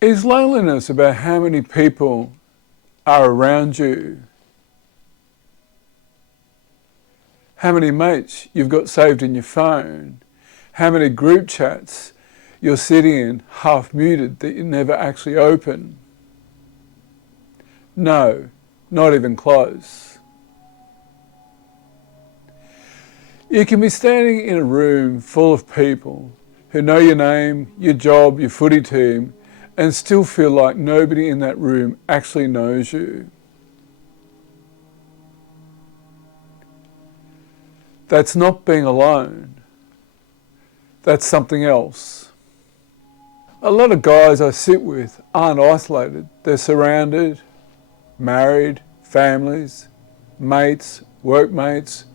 Is loneliness about how many people are around you? How many mates you've got saved in your phone? How many group chats you're sitting in half muted that you never actually open? No, not even close. You can be standing in a room full of people who know your name, your job, your footy team, and still feel like nobody in that room actually knows you. That's not being alone. That's something else. A lot of guys I sit with aren't isolated. They're surrounded, married, families, mates, workmates,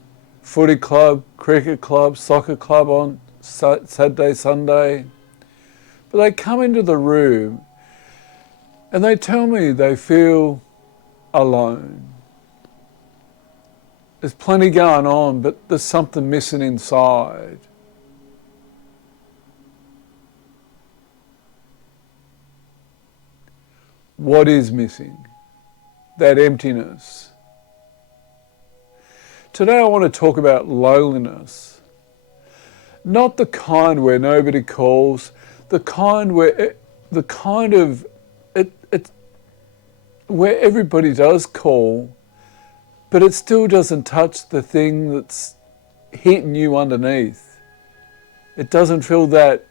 footy club, cricket club, soccer club on Saturday, Sunday. But they come into the room and they tell me they feel alone. There's plenty going on, but there's something missing inside. What is missing? That emptiness. Today I want to talk about loneliness. Not the kind where nobody calls, the kind where where everybody does call, but it still doesn't touch the thing that's hitting you underneath. It doesn't fill that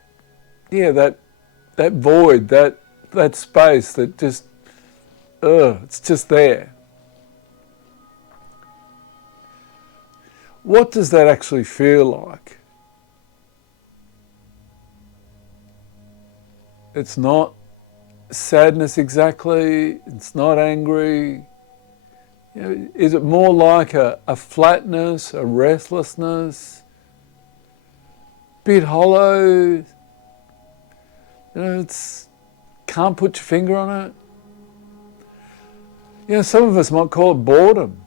void, that space that just, it's just there. What does that actually feel like? It's not sadness exactly, it's not angry. Is it more like a flatness, a restlessness, bit hollow? It's can't put your finger on it. Some of us might call it boredom.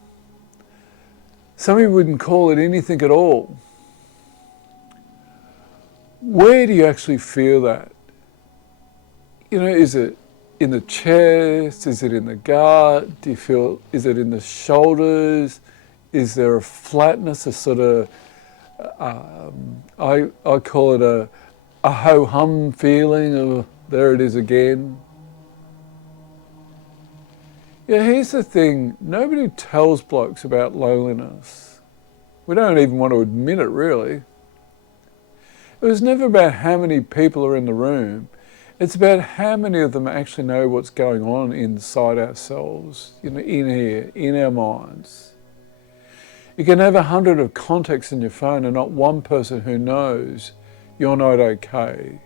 Some of you wouldn't call it anything at all. Where do you actually feel that? Is it in the chest? Is it in the gut? Is it in the shoulders? Is there a flatness, a sort of, I call it a ho-hum feeling of, there it is again. Here's the thing, nobody tells blokes about loneliness. We don't even want to admit it, really. It was never about how many people are in the room. It's about how many of them actually know what's going on inside ourselves, in here, in our minds. You can have 100 of contacts in your phone and not one person who knows you're not okay.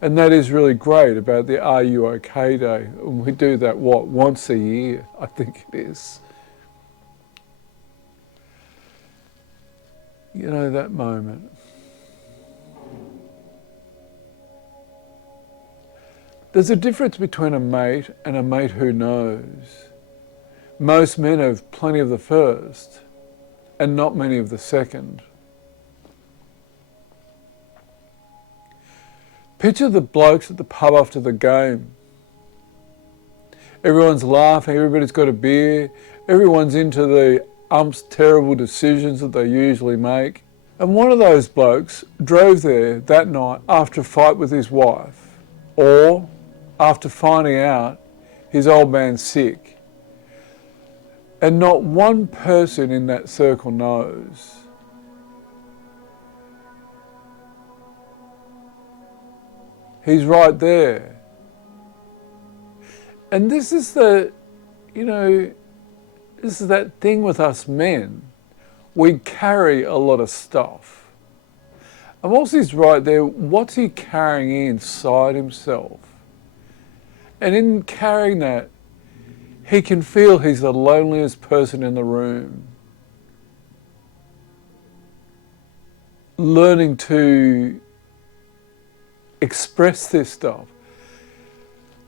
And that is really great about the Are You OK Day. And we do that, once a year, I think it is. That moment. There's a difference between a mate and a mate who knows. Most men have plenty of the first and not many of the second. Picture the blokes at the pub after the game. Everyone's laughing, everybody's got a beer, everyone's into the ump's terrible decisions that they usually make. And one of those blokes drove there that night after a fight with his wife, or after finding out his old man's sick. And not one person in that circle knows. He's right there. And this is this is that thing with us men. We carry a lot of stuff. And whilst he's right there, what's he carrying inside himself? And in carrying that, he can feel he's the loneliest person in the room. Learning to express this stuff.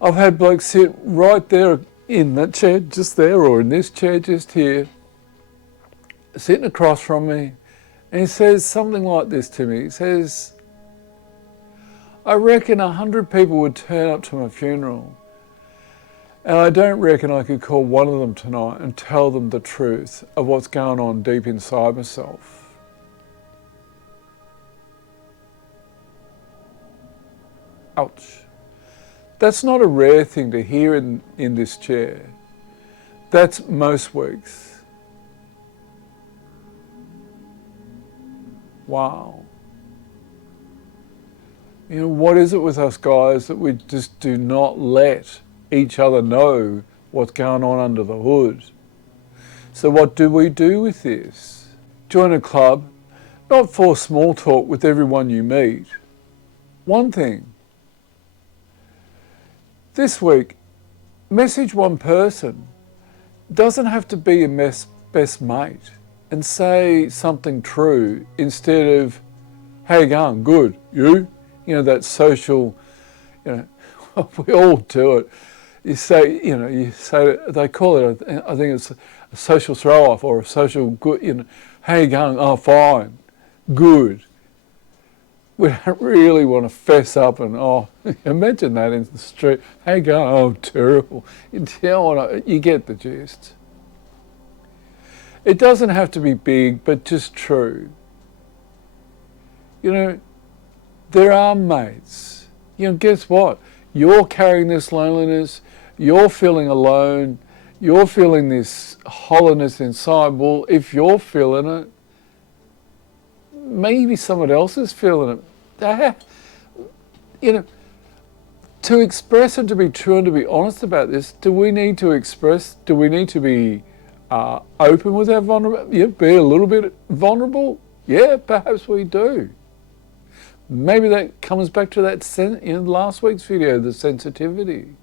I've had blokes sit right there in that chair just there, or in this chair just here, sitting across from me, and he says something like this to me. He says, I reckon 100 people would turn up to my funeral. And I don't reckon I could call one of them tonight and tell them the truth of what's going on deep inside myself. Ouch. That's not a rare thing to hear in this chair. That's most weeks. Wow. You know, what is it with us guys that we just do not let each other know what's going on under the hood? So what do we do with this? Join a club, not for small talk with everyone you meet. One thing. This week, message one person. Doesn't have to be your best mate. And say something true instead of, how you going? Good. You? You know, that social, you know, we all do it. You say, they call it, I think it's a social throw-off or a social good, you know, how you going? Oh, fine. Good. We don't really want to fess up and, imagine that in the street. How you going? Oh, terrible. You get the gist. It doesn't have to be big, but just true. You know, there are mates. You know, guess what? You're carrying this loneliness, you're feeling alone, you're feeling this hollowness inside. Well, if you're feeling it, maybe someone else is feeling it. You know, to express and to be true and to be honest about this, do we need to be open with our vulnerability? Yeah, be a little bit vulnerable? Yeah, perhaps we do. Maybe that comes back to that last week's video, the sensitivity.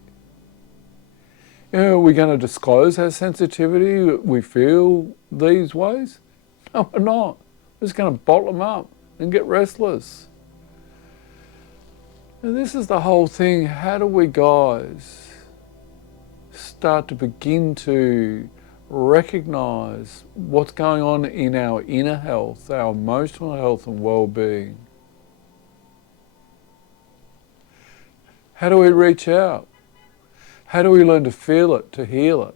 You know, are we going to disclose our sensitivity? We feel these ways? No, we're not. We're just going to bottle them up and get restless. And this is the whole thing. How do we guys start to begin to recognize what's going on in our inner health, our emotional health and well-being? How do we reach out? How do we learn to feel it, to heal it?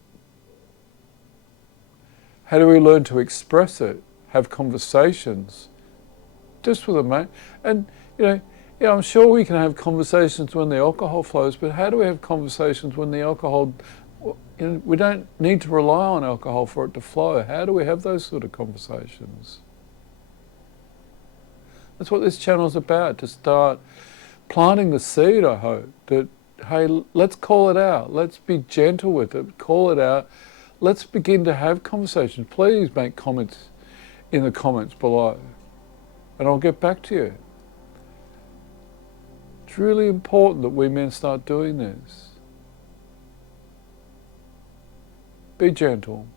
How do we learn to express it, have conversations, just with a mate? And, I'm sure we can have conversations when the alcohol flows, but how do we have conversations when the alcohol, we don't need to rely on alcohol for it to flow. How do we have those sort of conversations? That's what this channel is about, to start planting the seed, I hope, that, hey, let's call it out. Let's be gentle with it, call it out. Let's begin to have conversations. Please make comments in the comments below, and I'll get back to you. It's really important that we men start doing this. Be gentle.